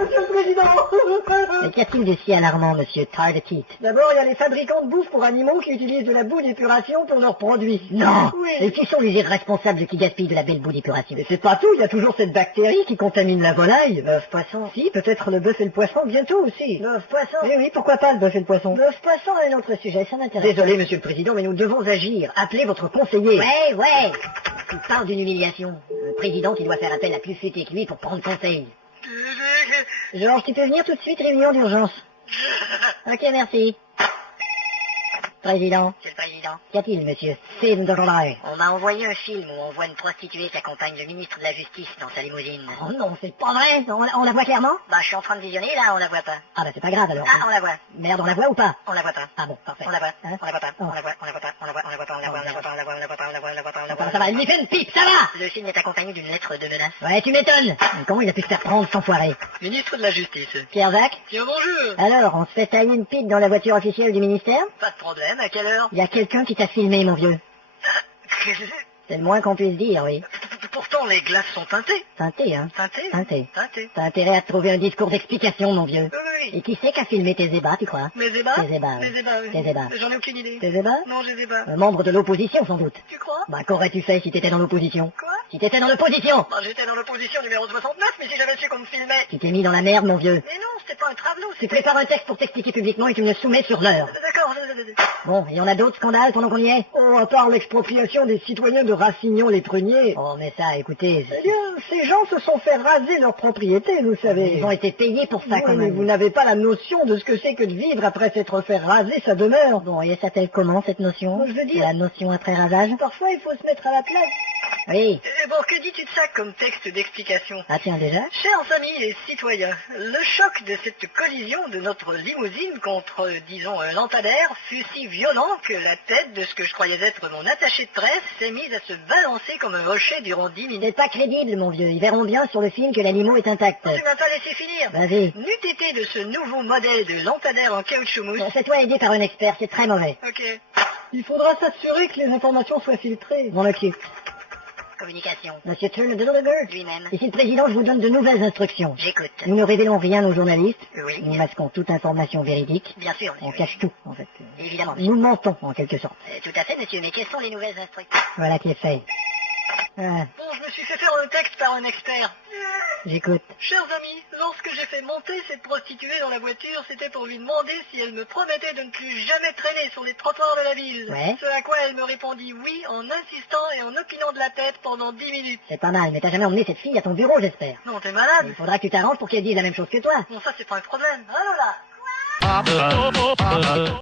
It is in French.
Monsieur le Président. Mais qu'y a-t-il de si alarmant, monsieur Targetite? D'abord, il y a les fabricants de bouffe pour animaux qui utilisent de la boue d'épuration pour leurs produits. Non. Oui. Et qui sont les irresponsables qui gaspillent de la belle boue d'épuration? Mais c'est pas tout, il y a toujours cette bactérie qui contamine la volaille. Bœuf poisson. Si, peut-être le bœuf et le poisson bientôt aussi. Bœuf poisson. Eh oui, pourquoi pas le bœuf et le poisson? Bœuf poisson est un autre sujet, ça m'intéresse. Désolé, Monsieur le Président, mais nous devons agir. Appelez votre conseiller. Ouais. Tu parles d'une humiliation. Le président qui doit faire appel à plus futé que lui pour prendre conseil. Georges, tu peux venir tout de suite, réunion d'urgence. Ok, merci. Président. Monsieur le Président, Qu'y a-t-il, monsieur Sinderai? on m'a envoyé un film où on voit une prostituée qui accompagne le ministre de la Justice dans sa limousine. Oh non, c'est pas vrai. On la voit clairement? Bah, je suis en train de visionner, là, on la voit pas. Ah bah c'est pas grave alors. Ah, on la voit. Merde, on la voit ou pas? On la voit pas. Ah bon, parfait. On la voit. Hein? On la voit pas. Oh. On la voit. On la voit pas. On la voit. On la voit pas. On la voit. On la voit pas. On la voit. On la voit pas. On la voit. On la voit pas. On la voit. Ça va, il lui fait une pipe, ça va. Le film est accompagné d'une lettre de menace. Ouais, tu m'étonnes. Mais comment il a pu se faire prendre sans foirer? Ministre de la Justice. Pierre Jacques? Bien, bonjour. Alors, on se fait tailler une pipe dans la voiture officielle du ministère? Pas de problème, à quelle heure? Il y a quelqu'un qui t'a filmé, mon vieux. C'est le moins qu'on puisse dire, oui. Pourtant, les glaces sont teintées. Teinté, hein? Teintées? Teinté. Teintées. T'as intérêt à te trouver un discours d'explication, mon vieux. Oui. Et qui c'est qui a filmé tes ébats, tu crois? Mes ébats? Tes ébats, oui. Mes ébats, oui. Tes ébats. J'en ai aucune idée. Tes ébats? Non, je les ai pas. Membre de l'opposition, sans doute. Tu crois? Bah, qu'aurais-tu fait si t'étais dans l'opposition? Quoi? Si t'étais dans l'opposition! Bah, j'étais dans l'opposition numéro 69, mais si j'avais su qu'on me filmait. Tu t'es mis dans la merde, mon vieux. Mais non, c'était pas un travelot, Tu c'était... prépares un texte pour t'expliquer publiquement et tu me le soumets sur l'heure. D'accord, Bon, et on a d'autres scandales pendant qu'on y est? Oh, à part l'expropriation des citoyens de Rassignon-les-Pruniers. Oh, mais ça, écoutez, Eh bien, ces gens se sont fait raser leur propriété, vous savez. ils ont été payés pour ça, Oui, quand mais même. vous n'avez pas la notion de ce que c'est que de vivre après s'être fait raser sa demeure. Bon, et s'appelle comment, cette notion? Moi, je veux dire- La notion après rasage? Parfois, il faut se mettre à la place. Oui. Bon, que dis-tu de ça comme texte d'explication? Ah, tiens, déjà? Chers amis et citoyens, le choc de cette collision de notre limousine contre, disons, un lampadaire fut si violent que la tête de ce que je croyais être mon attaché de presse s'est mise à se balancer comme un rocher durant 10 minutes. C'est pas crédible, mon vieux. Ils verront bien sur le film que l'animal est intact. Tu m'as pas laissé finir. Vas-y. N'eût été de ce nouveau modèle de lampadaire en caoutchouc mousse. Fais-toi aider par un expert, c'est très mauvais. Ok. Il faudra s'assurer que les informations soient filtrées. Mon occupe. Communication. Monsieur Turner Lui-même. Ici le président, je vous donne de nouvelles instructions. J'écoute. Nous ne révélons rien aux journalistes. Oui. Nous masquons toute information véridique. Bien sûr, On monsieur. cache tout, en fait. Évidemment. Nous mentons, en quelque sorte. Tout à fait, monsieur, mais quelles sont les nouvelles instructions? Voilà qui est fait. Ah, Bon, je me suis fait faire un texte par un expert. j'écoute. Chers amis, lorsque j'ai fait monter cette prostituée dans la voiture, c'était pour lui demander si elle me promettait de ne plus jamais traîner sur les trottoirs de la ville. Ouais. Ce à quoi elle me répondit oui en insistant et en opinant de la tête pendant 10 minutes. C'est pas mal, mais t'as jamais emmené cette fille à ton bureau, j'espère. Non, t'es malade. Il faudra que tu t'arranges pour qu'elle dise la même chose que toi. Bon, ça, c'est pas un problème. Oh là là.